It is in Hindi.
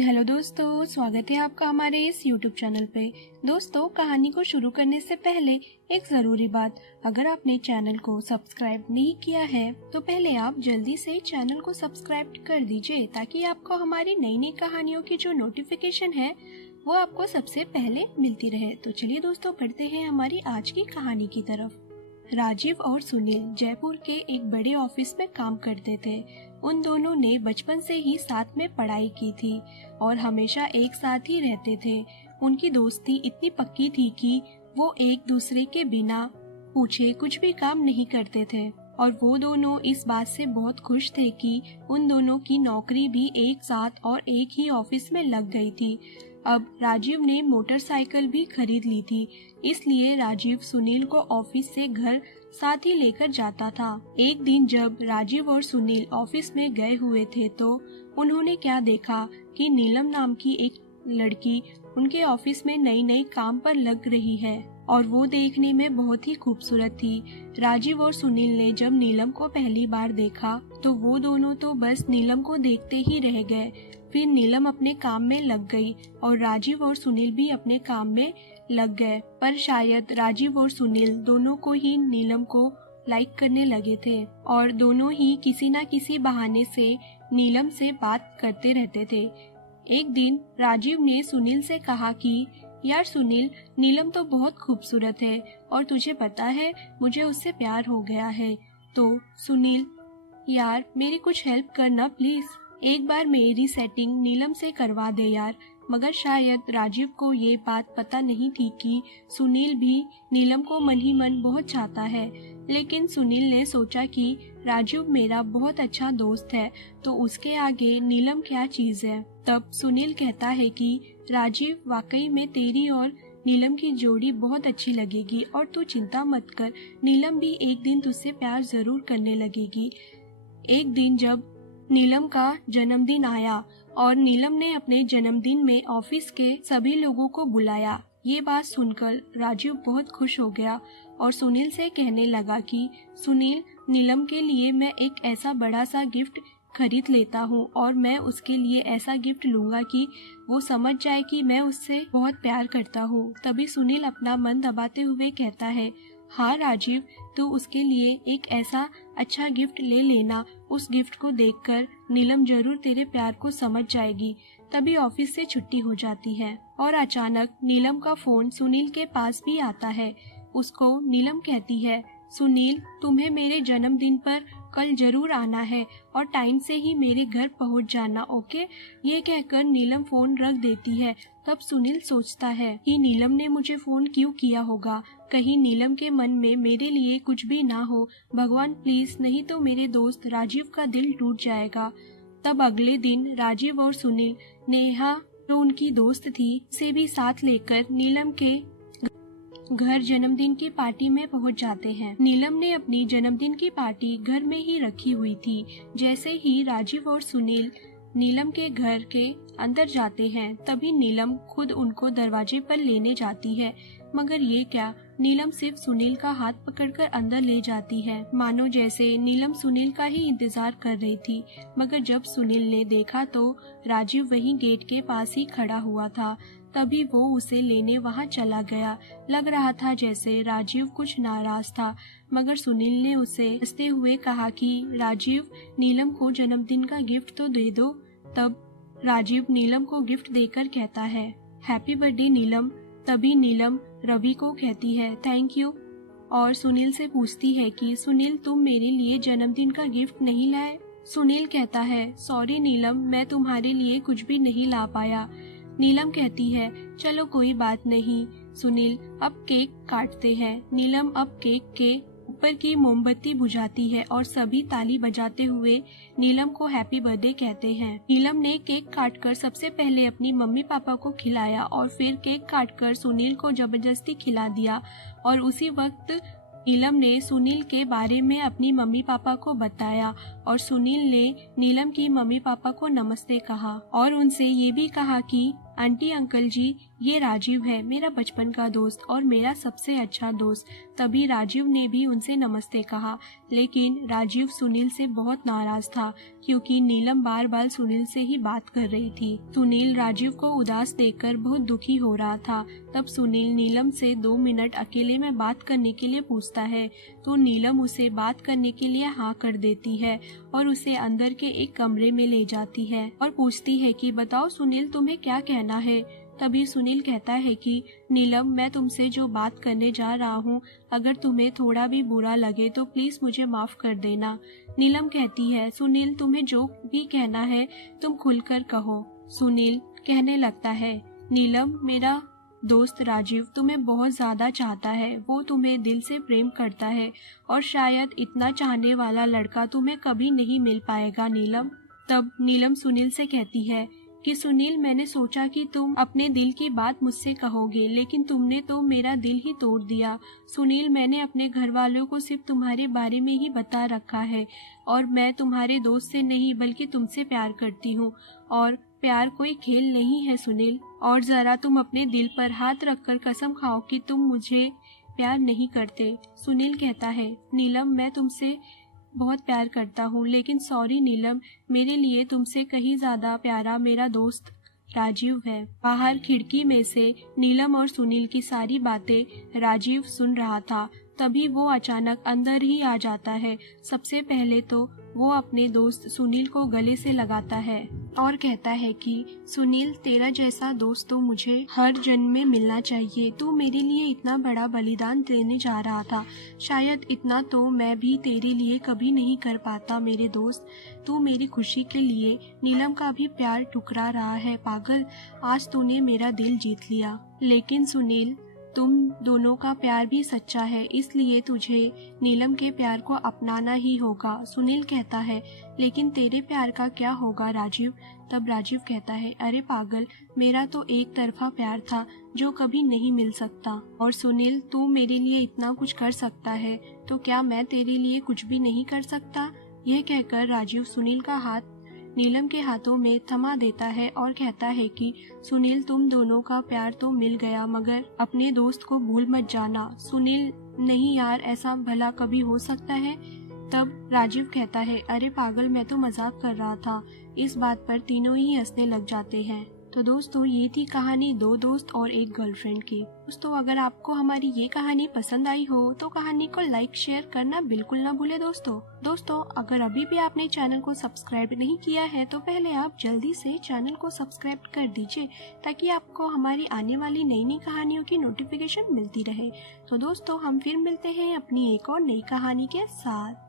हेलो दोस्तों, स्वागत है आपका हमारे इस YouTube चैनल पे। दोस्तों, कहानी को शुरू करने से पहले एक ज़रूरी बात, अगर आपने चैनल को सब्सक्राइब नहीं किया है तो पहले आप जल्दी से चैनल को सब्सक्राइब कर दीजिए ताकि आपको हमारी नई नई कहानियों की जो नोटिफिकेशन है वो आपको सबसे पहले मिलती रहे। तो चलिए दोस्तों, बढ़ते हैं हमारी आज की कहानी की तरफ। राजीव और सुनील जयपुर के एक बड़े ऑफिस में काम करते थे। उन दोनों ने बचपन से ही साथ में पढ़ाई की थी और हमेशा एक साथ ही रहते थे। उनकी दोस्ती इतनी पक्की थी कि वो एक दूसरे के बिना पूछे कुछ भी काम नहीं करते थे और वो दोनों इस बात से बहुत खुश थे कि उन दोनों की नौकरी भी एक साथ और एक ही ऑफिस में लग गई थी। अब राजीव ने मोटरसाइकिल भी खरीद ली थी, इसलिए राजीव सुनील को ऑफिस से घर साथ ही लेकर जाता था। एक दिन जब राजीव और सुनील ऑफिस में गए हुए थे तो उन्होंने क्या देखा कि नीलम नाम की एक लड़की उनके ऑफिस में नई नई काम पर लग रही है और वो देखने में बहुत ही खूबसूरत थी। राजीव और सुनील ने जब नीलम को पहली बार देखा तो वो दोनों तो बस नीलम को देखते ही रह गए। फिर नीलम अपने काम में लग गई और राजीव और सुनील भी अपने काम में लग गए, पर शायद राजीव और सुनील दोनों को ही नीलम को लाइक करने लगे थे और दोनों ही किसी न किसी बहाने से नीलम से बात करते रहते थे। एक दिन राजीव ने सुनील से कहा कि यार सुनील, नीलम तो बहुत खूबसूरत है और तुझे पता है मुझे उससे प्यार हो गया है। तो सुनील, यार मेरी कुछ हेल्प करना प्लीज, एक बार मेरी सेटिंग नीलम से करवा दे यार। मगर शायद राजीव को ये बात पता नहीं थी कि सुनील भी नीलम को मन ही मन बहुत चाहता है, लेकिन सुनील ने सोचा कि राजीव मेरा बहुत अच्छा दोस्त है तो उसके आगे नीलम क्या चीज है। तब सुनील कहता है कि राजीव, वाकई में तेरी और नीलम की जोड़ी बहुत अच्छी लगेगी और तू चिंता मत कर, नीलम भी एक दिन तुझसे प्यार जरूर करने लगेगी। एक दिन जब नीलम का जन्मदिन आया और नीलम ने अपने जन्मदिन में ऑफिस के सभी लोगों को बुलाया। ये बात सुनकर राजीव बहुत खुश हो गया और सुनील से कहने लगा कि सुनील, नीलम के लिए मैं एक ऐसा बड़ा सा गिफ्ट खरीद लेता हूँ और मैं उसके लिए ऐसा गिफ्ट लूंगा कि वो समझ जाए कि मैं उससे बहुत प्यार करता हूँ। तभी सुनील अपना मन दबाते हुए कहता है, हाँ राजीव, तू उसके लिए एक ऐसा अच्छा गिफ्ट ले लेना। उस गिफ्ट को देखकर नीलम जरूर तेरे प्यार को समझ जाएगी। तभी ऑफिस से छुट्टी हो जाती है और अचानक नीलम का फोन सुनील के पास भी आता है। उसको नीलम कहती है, सुनील, तुम्हें मेरे जन्मदिन पर कल जरूर आना है और टाइम से ही मेरे घर पहुंच जाना, ओके। ये कहकर नीलम फोन रख देती है। तब सुनील सोचता है कि नीलम ने मुझे फोन क्यों किया होगा, कहीं नीलम के मन में मेरे लिए कुछ भी ना हो। भगवान प्लीज, नहीं तो मेरे दोस्त राजीव का दिल टूट जाएगा। तब अगले दिन राजीव और सुनील नेहा, जो उनकी दोस्त थी, से भी साथ लेकर नीलम के घर जन्मदिन की पार्टी में पहुंच जाते हैं। नीलम ने अपनी जन्मदिन की पार्टी घर में ही रखी हुई थी। जैसे ही राजीव और सुनील नीलम के घर के अंदर जाते हैं तभी नीलम खुद उनको दरवाजे पर लेने जाती है, मगर ये क्या, नीलम सिर्फ सुनील का हाथ पकड़कर अंदर ले जाती है, मानो जैसे नीलम सुनील का ही इंतजार कर रही थी। मगर जब सुनील ने देखा तो राजीव वहीं गेट के पास ही खड़ा हुआ था। तभी वो उसे लेने वहां चला गया। लग रहा था जैसे राजीव कुछ नाराज था, मगर सुनील ने उसे हंसते हुए कहा कि राजीव, नीलम को जन्मदिन का गिफ्ट तो दे दो। तब राजीव नीलम को गिफ्ट देकर कहता है, हैप्पी बर्थडे नीलम। तभी नीलम रवि को कहती है, थैंक यू, और सुनील से पूछती है कि सुनील, तुम मेरे लिए जन्मदिन का गिफ्ट नहीं लाए। सुनील कहता है, सॉरी नीलम, मैं तुम्हारे लिए कुछ भी नहीं ला पाया। नीलम कहती है, चलो कोई बात नहीं। सुनील अब केक काटते हैं। नीलम अब केक के ऊपर की मोमबत्ती बुझाती है और सभी ताली बजाते हुए नीलम को हैप्पी बर्थडे कहते हैं। नीलम ने केक काटकर सबसे पहले अपनी मम्मी पापा को खिलाया और फिर केक काटकर सुनील को जबरदस्ती खिला दिया और उसी वक्त नीलम ने सुनील के बारे में अपनी मम्मी पापा को बताया और सुनील ने नीलम की मम्मी पापा को नमस्ते कहा और उनसे ये भी कहा कि आंटी अंकल जी, ये राजीव है, मेरा बचपन का दोस्त और मेरा सबसे अच्छा दोस्त। तभी राजीव ने भी उनसे नमस्ते कहा, लेकिन राजीव सुनील से बहुत नाराज था क्योंकि नीलम बार बार सुनील से ही बात कर रही थी। सुनील राजीव को उदास देखकर बहुत दुखी हो रहा था। तब सुनील नीलम से 2 मिनट अकेले में बात करने के लिए पूछता है तो नीलम उसे बात करने के लिए हाँ कर देती है और उसे अंदर के एक कमरे में ले जाती है और पूछती है कि बताओ सुनील, तुम्हें क्या कहना है। तभी सुनील कहता है कि नीलम, मैं तुमसे जो बात करने जा रहा हूँ, अगर तुम्हें थोड़ा भी बुरा लगे तो प्लीज मुझे माफ कर देना। नीलम कहती है, सुनील तुम्हें जो भी कहना है तुम खुलकर कहो। सुनील कहने लगता है, नीलम, मेरा दोस्त राजीव तुम्हें बहुत ज्यादा चाहता है, वो तुम्हें दिल से प्रेम करता है और शायद इतना चाहने वाला लड़का तुम्हें कभी नहीं मिल पाएगा नीलम। तब नीलम सुनील से कहती है कि सुनील, मैंने सोचा कि तुम अपने दिल की बात मुझसे कहोगे, लेकिन तुमने तो मेरा दिल ही तोड़ दिया। सुनील, मैंने अपने घर वालों को सिर्फ तुम्हारे बारे में ही बता रखा है और मैं तुम्हारे दोस्त से नहीं बल्कि तुमसे प्यार करती हूँ और प्यार कोई खेल नहीं है सुनील। और जरा तुम अपने दिल पर हाथ रखकर कसम खाओ कि तुम मुझे प्यार नहीं करते। सुनील कहता है, नीलम, मैं तुमसे बहुत प्यार करता हूँ, लेकिन सॉरी नीलम, मेरे लिए तुमसे कहीं ज्यादा प्यारा मेरा दोस्त राजीव है। बाहर खिड़की में से नीलम और सुनील की सारी बातें राजीव सुन रहा था। तभी वो अचानक अंदर ही आ जाता है। सबसे पहले तो वो अपने दोस्त सुनील को गले से लगाता है और कहता है कि सुनील, तेरा जैसा दोस्त तो मुझे हर जन्म में मिलना चाहिए। तू मेरे लिए इतना बड़ा बलिदान देने जा रहा था, शायद इतना तो मैं भी तेरे लिए कभी नहीं कर पाता मेरे दोस्त। तू मेरी खुशी के लिए नीलम का भी प्यार ठुकरा रहा है पागल। आज तूने मेरा दिल जीत लिया, लेकिन सुनील, तुम दोनों का प्यार भी सच्चा है, इसलिए तुझे नीलम के प्यार को अपनाना ही होगा। सुनील कहता है, लेकिन तेरे प्यार का क्या होगा राजीव। तब राजीव कहता है, अरे पागल, मेरा तो एक तरफा प्यार था जो कभी नहीं मिल सकता। और सुनील, तू मेरे लिए इतना कुछ कर सकता है तो क्या मैं तेरे लिए कुछ भी नहीं कर सकता। यह कहकर राजीव सुनील का हाथ नीलम के हाथों में थमा देता है और कहता है कि सुनील, तुम दोनों का प्यार तो मिल गया, मगर अपने दोस्त को भूल मत जाना। सुनील, नहीं यार, ऐसा भला कभी हो सकता है। तब राजीव कहता है, अरे पागल, मैं तो मजाक कर रहा था। इस बात पर तीनों ही हंसने लग जाते हैं। तो दोस्तों, ये थी कहानी 2 दोस्त और एक गर्लफ्रेंड की। दोस्तों, अगर आपको हमारी ये कहानी पसंद आई हो तो कहानी को लाइक शेयर करना बिल्कुल ना भूले दोस्तों, अगर अभी भी आपने चैनल को सब्सक्राइब नहीं किया है तो पहले आप जल्दी से चैनल को सब्सक्राइब कर दीजिए ताकि आपको हमारी आने वाली नई नई कहानियों की नोटिफिकेशन मिलती रहे। तो दोस्तों, हम फिर मिलते हैं अपनी एक और नई कहानी के साथ।